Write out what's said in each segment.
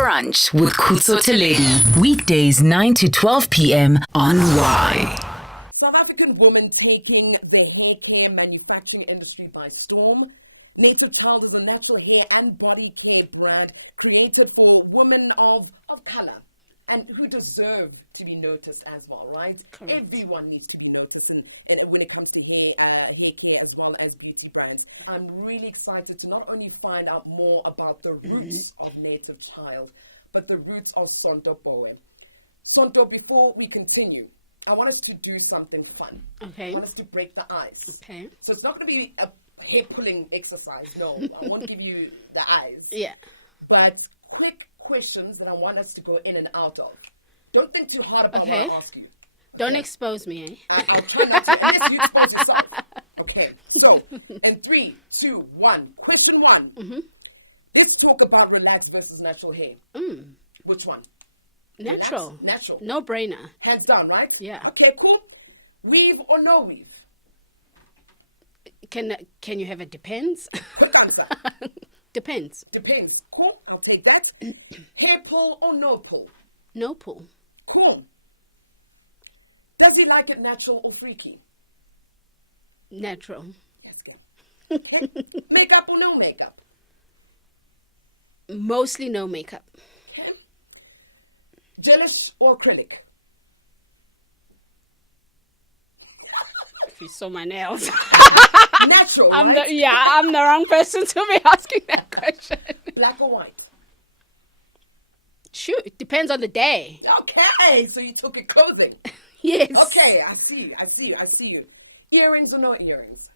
Crunch with Khutso weekdays 9 to 12 p.m. on Y. South African woman taking the hair care manufacturing industry by storm. Native Child is a natural hair and body care brand created for women of color and who deserve to be noticed as well, right? Correct. Everyone needs to be noticed and when it comes to hair care as well as beauty brands. I'm really excited to not only find out more about the roots of Native Child, but the roots of Sonto Pooe. Sonto, before we continue, I want us to do something fun. Okay. I want us to break the ice. Okay. So it's not going to be a hair pulling exercise. No, I won't give you the eyes. Yeah. But quick questions that I want us to go in and out of. Don't think too hard about what I ask you. Okay? Don't expose me, eh? I'll try not to, unless you expose yourself. Okay, so in 3, 2, 1. Question 1. Mm-hmm. Let's talk about relaxed versus natural hair. Which one? Natural. Relax? Natural. No brainer. Hands down, right? Yeah. Okay, cool. Weave or no weave? Can you have a depends? Quick answer. Depends. Depends. Cool. I'll take that. Hair pull or no pull? No pull. Cool. Does he like it natural or freaky? Natural. Yes, girl. Okay. Makeup or no makeup? Mostly no makeup. Okay. Gelish or acrylic? You saw my nails. Natural, right? I'm the wrong person to be asking that question. Black or white? Shoot, it depends on the day. Okay, so you took it clothing. Yes. Okay, I see you. Earrings or no earrings?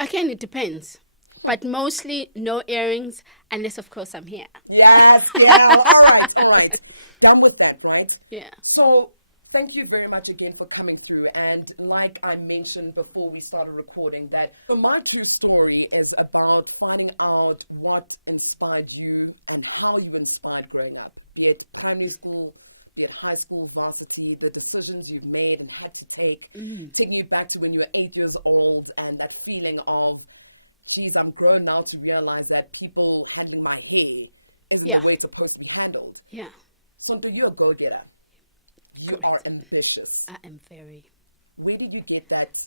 Again, it depends. But mostly no earrings, unless, of course, I'm here. Yes, girl. All right. Done with that, right? Yeah. So thank you very much again for coming through. And like I mentioned before we started recording, that my true story is about finding out what inspired you and how you inspired growing up, be it primary school, be it high school, varsity, the decisions you've made and had to take, taking you back to when you were 8 years old and that feeling of, geez, I'm grown now to realize that people handling my hair isn't the way it's supposed to be handled. Yeah. Sonto, you're a go-getter. You are ambitious. I am very. Where did you get that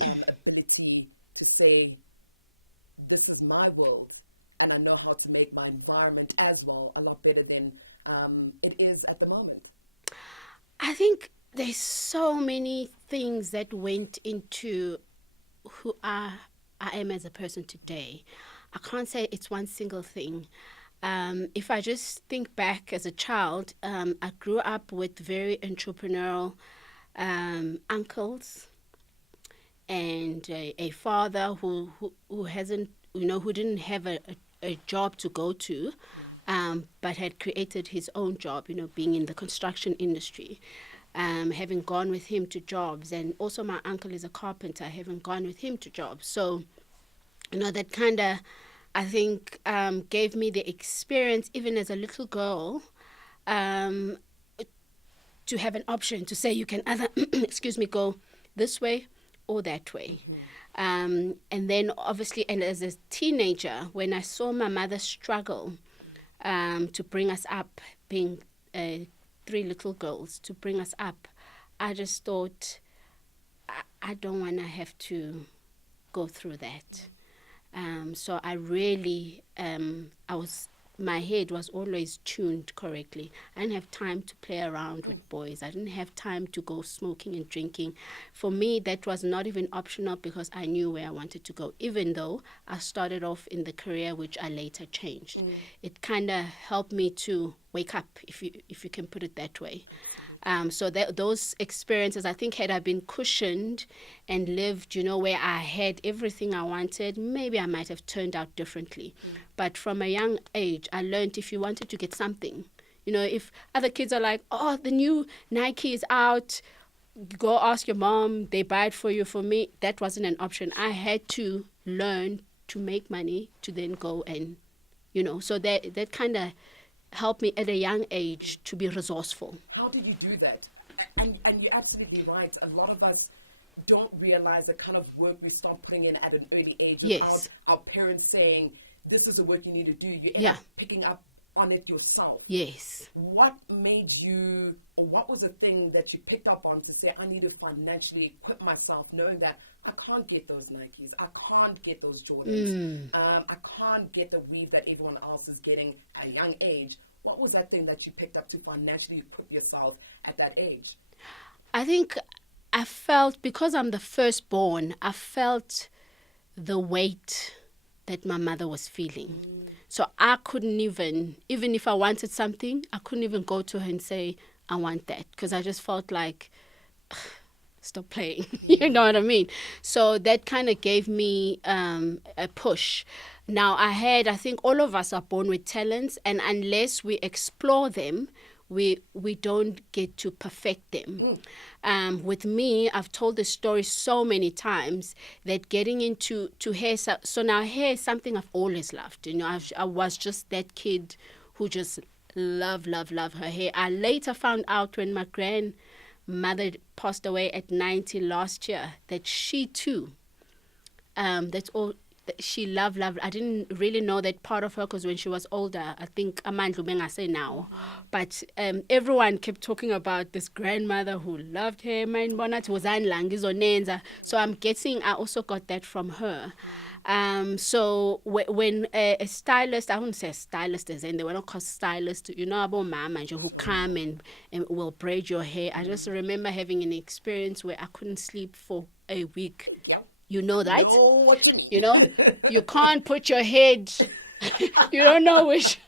ability to say, this is my world and I know how to make my environment as well a lot better than it is at the moment? I think there's so many things that went into who I am as a person today. I can't say it's one single thing. If I just think back as a child, I grew up with very entrepreneurial uncles and a father who hasn't, who didn't have a job to go to, but had created his own job, being in the construction industry. Having gone with him to jobs, and also my uncle is a carpenter, having gone with him to jobs. So, that kind of, I think, gave me the experience, even as a little girl, to have an option to say you can either, go this way or that way. Mm-hmm. And then obviously, and as a teenager, when I saw my mother struggle to bring us up, being 3 little girls, to bring us up, I just thought, I don't want to have to go through that. So I really, my head was always tuned correctly. I didn't have time to play around with boys. I didn't have time to go smoking and drinking. For me, that was not even optional because I knew where I wanted to go, even though I started off in the career which I later changed. It kind of helped me to wake up, if you can put it that way. Absolutely. So those experiences, I think, had I been cushioned and lived, where I had everything I wanted, maybe I might have turned out differently. But from a young age, I learned if you wanted to get something, if other kids are like, oh, the new Nike is out, go ask your mom, they buy it for you. For me, that wasn't an option. Sure. I had to learn to make money to then go and, so that kind of helped me at a young age to be resourceful. How did you do that? And you're absolutely right. A lot of us don't realize the kind of work we start putting in at an early age without our parents saying, this is the work you need to do. You end up picking up on it yourself. Yes. What made you, or what was a thing that you picked up on to say, I need to financially equip myself, knowing that I can't get those Nikes, I can't get those Jordans, I can't get the weave that everyone else is getting at a young age? What was that thing that you picked up to financially equip yourself at that age? I think I felt, because I'm the firstborn, I felt the weight that my mother was feeling. So I couldn't even if I wanted something, I couldn't even go to her and say, I want that. Because I just felt like, stop playing. You know what I mean? So that kind of gave me a push. Now I think all of us are born with talents, and unless we explore them, we don't get to perfect them. With me, I've told the story so many times that getting into hair, so now hair is something I've always loved. You know, I was just that kid who just love her hair. I later found out when my grandmother passed away at 90 last year that she too, that's all. She loved. I didn't really know that part of her, because when she was older, I think Amandlu Benga say now, but everyone kept talking about this grandmother who loved her. So I'm guessing I also got that from her. So when a stylist, I wouldn't say a stylist, and they were not called stylists, you know, about mama who come and will braid your hair. I just remember having an experience where I couldn't sleep for a week. Hey, girl. You know that? I know what you mean. You know, you can't put your head, you don't know which.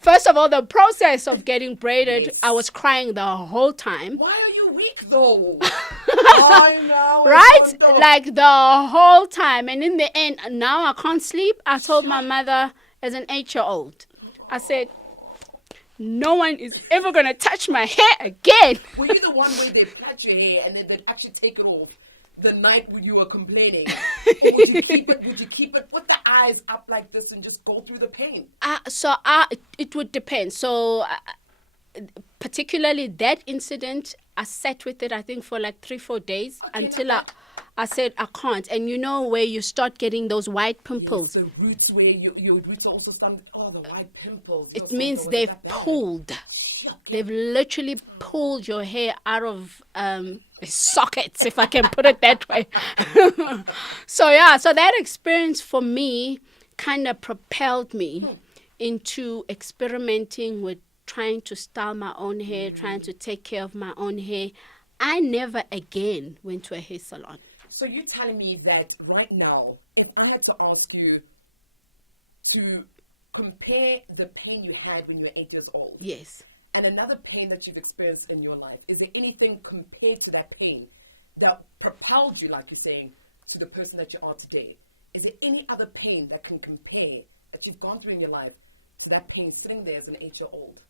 First of all, the process of getting braided, Yes. I was crying the whole time. Why are you weak though? I know, Right? Sonto. Like the whole time. And in the end, now I can't sleep. I told my mother as an 8-year-old, I said, no one is ever going to touch my hair again. Were you the one where they plait your hair and then they'd actually take it off the night when you were complaining? Or would you keep it with the eyes up like this and just go through the pain? It would depend. So particularly that incident, I sat with it, I think, for like 3-4 days, Okay, until not bad. I said I can't. And you know where you start getting those white pimples? Yes, the roots where your roots are also starting. Oh, the white pimples. It means they've pulled. They've literally pulled your hair out of sockets, if I can put it that way. So that experience for me kind of propelled me into experimenting with trying to style my own hair, trying to take care of my own hair. I never again went to a hair salon. So you're telling me that right now, if I had to ask you to compare the pain you had when you were 8 years old, Yes. and another pain that you've experienced in your life, is there anything compared to that pain that propelled you, like you're saying, to the person that you are today? Is there any other pain that can compare that you've gone through in your life to that pain sitting there as an 8-year-old?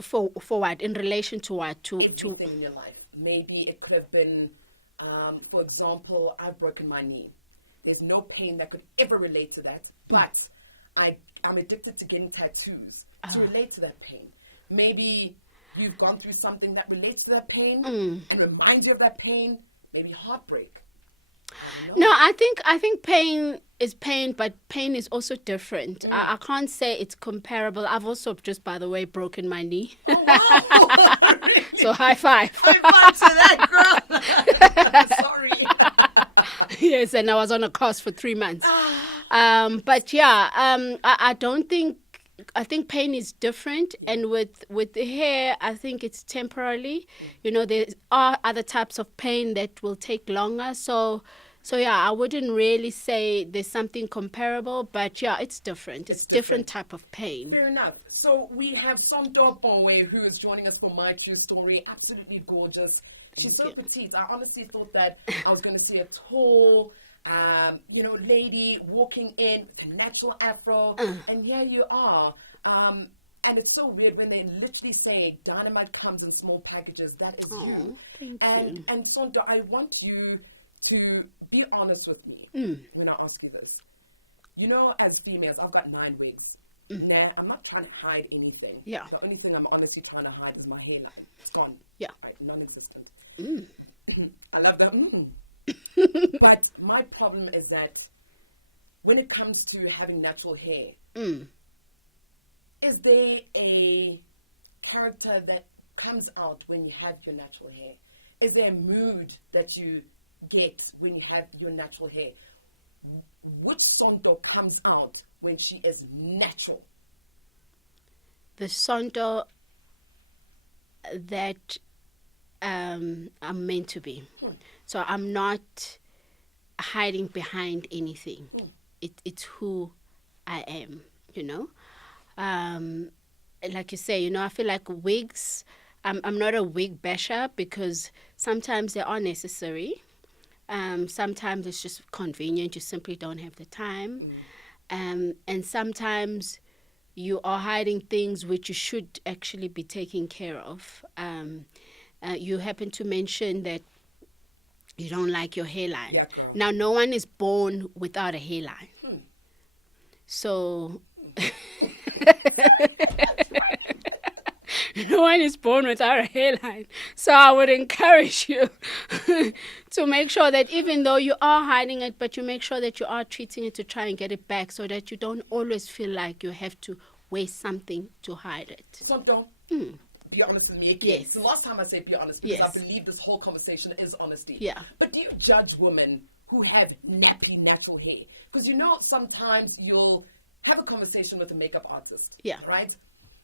For what? In relation to what? To Everything in your life. Maybe it could have been, for example, I've broken my knee. There's no pain that could ever relate to that, but I'm addicted to getting tattoos to relate to that pain. Maybe you've gone through something that relates to that pain and reminds you of that pain. Maybe heartbreak. I don't know. No, I think pain is pain, but pain is also different. I can't say it's comparable. I've also, just by the way, broken my knee. Oh, wow. Really? So high five. High five to that, girl. Sorry. Yes, and I was on a course for 3 months. I don't think, I think pain is different. Yeah. And with the hair, I think it's temporarily. You know, there are other types of pain that will take longer. So I wouldn't really say there's something comparable, but yeah, it's different. It's different different. type of pain. Fair enough. So we have Sonto Pooe, who is joining us for My True Story. Absolutely gorgeous. She's so petite. I honestly thought that I was going to see a tall, lady walking in with a natural afro. And here you are. And it's so weird when they literally say dynamite comes in small packages. That is you. And Sonto, I want you to be honest with me when I ask you this. You know, as females, I've got 9 wigs. Nah, I'm not trying to hide anything. Yeah. The only thing I'm honestly trying to hide is my hairline. It's gone. Yeah. Right, non-existent. I love that. But my problem is that when it comes to having natural hair, Is there a character that comes out when you have your natural hair? Is there a mood that you get when you have your natural hair? Which Sonto comes out when she is natural? The Sonto that I'm meant to be. So I'm not hiding behind anything. It's who I am, you know. Like you say, you know, I feel like wigs, I'm not a wig basher because sometimes they are necessary. Sometimes it's just convenient. You simply don't have the time. And sometimes you are hiding things which you should actually be taking care of. You happen to mention that you don't like your hairline. Yeah, girl. Now, no one is born without a hairline. So... No one is born without a hairline. So I would encourage you to make sure that even though you are hiding it, but you make sure that you are treating it to try and get it back so that you don't always feel like you have to wear something to hide it. Sonto, be honest with me again. Yes. So last time I said be honest because Yes. I believe this whole conversation is honesty. Yeah. But do you judge women who have nappy natural hair? Because you know sometimes you'll have a conversation with a makeup artist. Yeah. Right?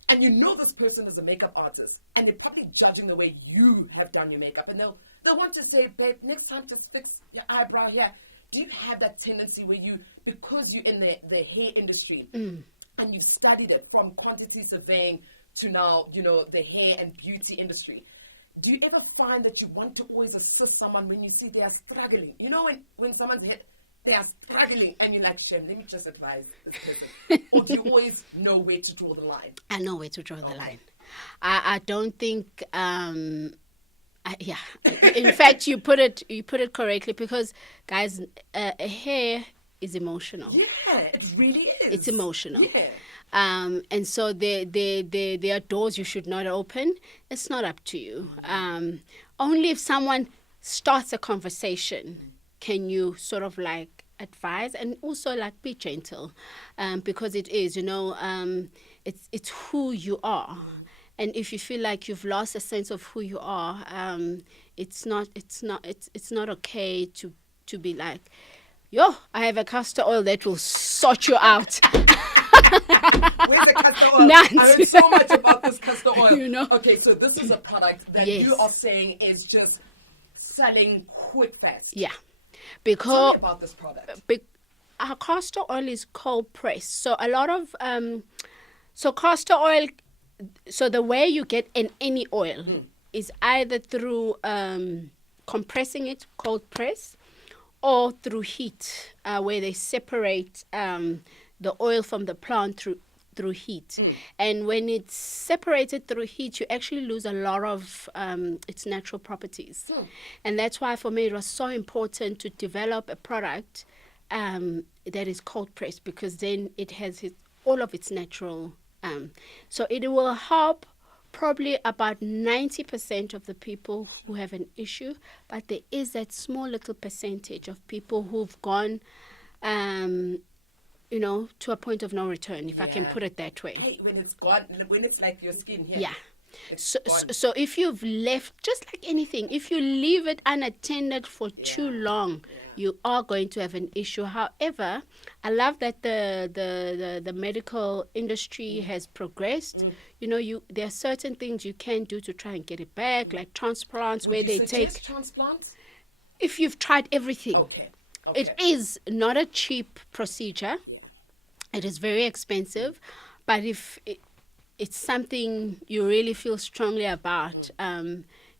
And you know this person is a makeup artist and they're probably judging the way you have done your makeup. And they'll want to say, babe, next time just fix your eyebrow here. Do you have that tendency where you, because you're in the hair industry and you've studied it from quantity surveying to now, you know, the hair and beauty industry, do you ever find that you want to always assist someone when you see they are struggling? You know, when someone's hit, they are struggling and you're like, Shem, let me just advise this person. Or do you always know where to draw the line? I know where to draw the Okay. line. I don't think... yeah. In fact, you put it correctly because, guys, hair is emotional. Yeah, it really is. It's emotional. Yeah. And so there are doors you should not open. It's not up to you. Only if someone starts a conversation can you sort of like advise and also like be gentle, because it is, you know, it's who you are. And if you feel like you've lost a sense of who you are, it's not okay to be like, yo, I have a castor oil that will sort you out. Where's the castor oil? None. I heard so much about this castor oil. You know. Okay, so this is a product that you Yes. are saying is just selling quick, fast. Yeah. Because Tell me about this product. Our castor oil is cold pressed. So a lot of so castor oil, so the way you get any oil is either through compressing it, cold press, or through heat, where they separate the oil from the plant through heat. And when it's separated through heat, you actually lose a lot of its natural properties. And that's why for me it was so important to develop a product that is cold pressed, because then it has all of its natural... so it will help probably about 90% of the people who have an issue, but there is that small little percentage of people who've gone... you know, to a point of no return, if I can put it that way. Hey, when it's gone, when it's like your skin here. Yeah. It's gone. So if you've left, just like anything, if you leave it unattended for too long, you are going to have an issue. However, I love that the medical industry has progressed. You know, there are certain things you can do to try and get it back, like transplants. Would where you they suggest transplants? if you've tried everything. Okay. It is not a cheap procedure. Yeah. It is very expensive, but if it's something you really feel strongly about,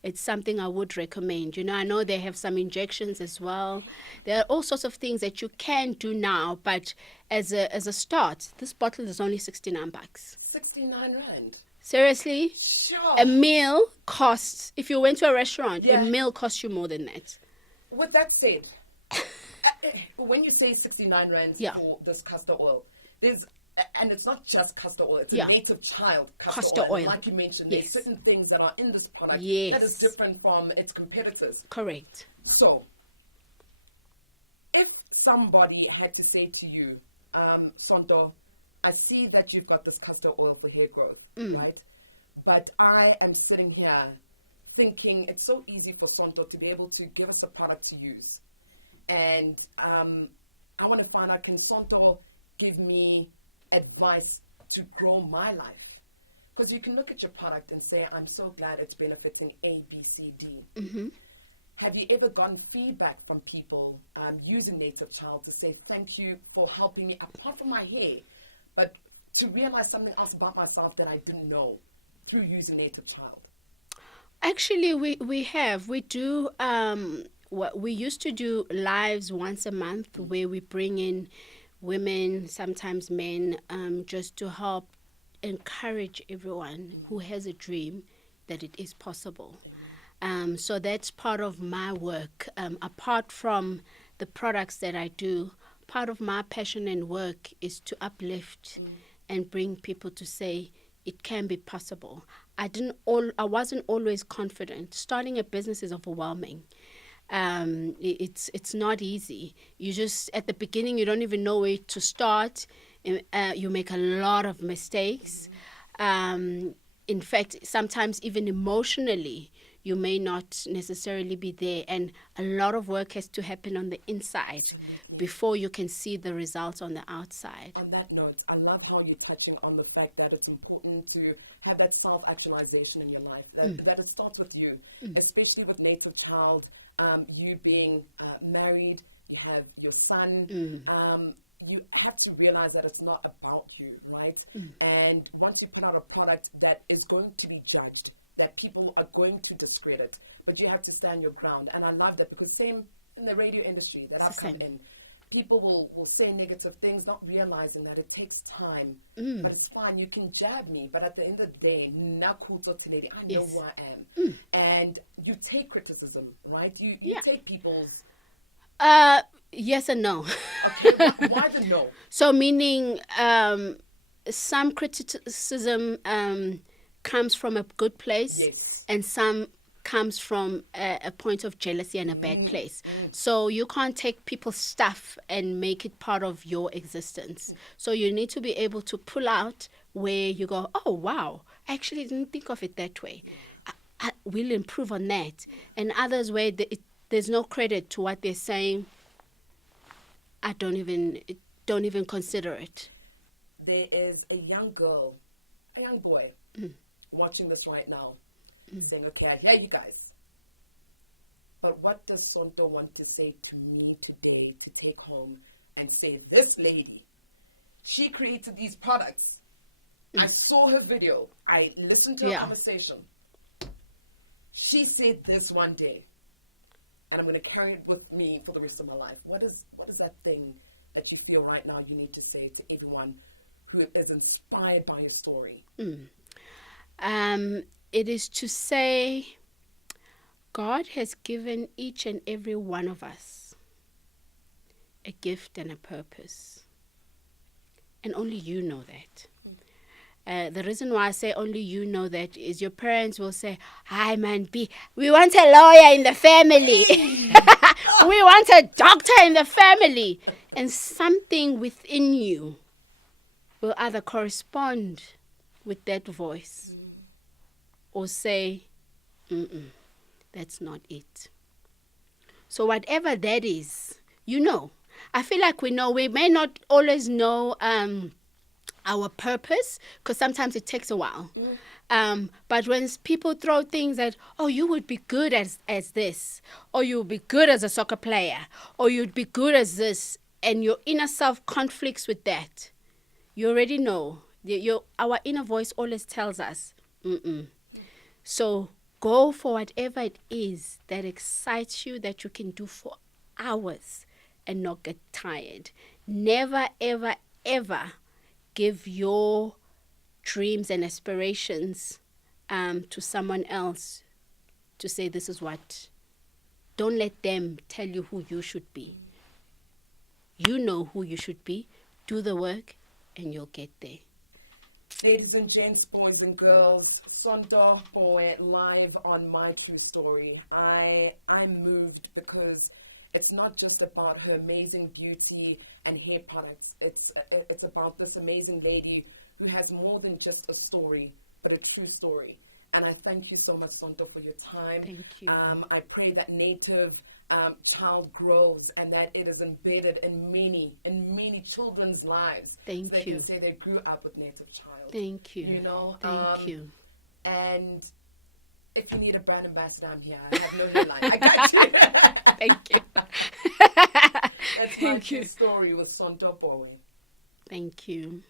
it's something I would recommend. You know, I know they have some injections as well. There are all sorts of things that you can do now, but as a start, this bottle is only 69 bucks. 69 rand. Seriously? Sure. A meal costs, if you went to a restaurant, Yeah. a meal costs you more than that. With that said, when you say 69 rands Yeah. for this castor oil, and it's not just castor oil, it's a Yeah. native child castor Castor oil. And oil. like you mentioned, there's Yes. certain things that are in this product that is Yes. different from its competitors. Correct. So, if somebody had to say to you, Sonto, I see that you've got this castor oil for hair growth, right? But I am sitting here thinking it's so easy for Sonto to be able to give us a product to use. And I want to find out, can Sonto give me advice to grow my life? Because you can look at your product and say, I'm so glad it's benefiting A, B, C, D. Have you ever gotten feedback from people using Native Child to say, thank you for helping me, apart from my hair, but to realize something else about myself that I didn't know through using Native Child? Actually, we do. We used to do lives once a month where we bring in women, sometimes men, just to help encourage everyone who has a dream that it is possible. Amen. So that's part of my work. Apart from the products that I do, part of my passion and work is to uplift and bring people to say it can be possible. I wasn't always confident. Starting a business is overwhelming. It's not easy. You just, at the beginning, you don't even know where to start. You make a lot of mistakes. In fact, sometimes even emotionally, you may not necessarily be there. And a lot of work has to happen on the inside. Absolutely. Before you can see the results on the outside. On that note, I love how you're touching on the fact that it's important to have that self-actualization in your life, that it starts with you, especially with Native Child, you being married, you have your son, you have to realize that it's not about you, right? And once you put out a product that is going to be judged, that people are going to discredit, but you have to stand your ground. And I love that, because same in the radio industry that I've come in, people will say negative things, not realizing that it takes time, but it's fine. You can jab me, but at the end of the day, na Khutso Tenedi, I know who I am. And you take criticism, right? You take people's... Yes and no. Okay, why the no? So meaning some criticism comes from a good place. Yes. And some comes from a point of jealousy and a bad place. So you can't take people's stuff and make it part of your existence. So you need to be able to pull out where you go, oh, wow, I actually didn't think of it that way. Yeah. I will improve on that. Yeah. And others where there's no credit to what they're saying, I don't even consider it. There is a young girl, a young boy, watching this right now, saying, okay, I hear you guys, but what does Sonto want to say to me today to take home and say, this lady, she created these products. I saw her video. I listened to her conversation. She said this one day, and I'm going to carry it with me for the rest of my life. What is that thing that you feel right now you need to say to everyone who is inspired by your story? It is to say, God has given each and every one of us a gift and a purpose. And only you know that. The reason why I say only you know that is your parents will say, hi man, we want a lawyer in the family. We want a doctor in the family. And something within you will either correspond with that voice or say, that's not it. So whatever that is, you know. I feel like we know. We may not always know our purpose, because sometimes it takes a while. But when people throw things that, oh, you would be good as this, or you would be good as a soccer player, or you'd be good as this, and your inner self conflicts with that, you already know. Our inner voice always tells us, So go for whatever it is that excites you, that you can do for hours and not get tired. Never, ever, ever give your dreams and aspirations to someone else to say this is what. Don't let them tell you who you should be. You know who you should be. Do the work and you'll get there. Ladies and gents, boys and girls, Sonto Pooe live on My True Story. I'm moved because It's not just about her amazing beauty and hair products. It's about this amazing lady who has more than just a story, but a true story. And I thank you so much, Sonto, for your time. Thank you. I pray that Native child grows and that it is embedded in many children's lives. Thank so they can you. say they grew up with Native child. Thank you. You know? Thank you. And if you need a brand ambassador, I'm here. I have no hairline. I got you. Thank you. That's my true story with Sonto Pooe. Thank you.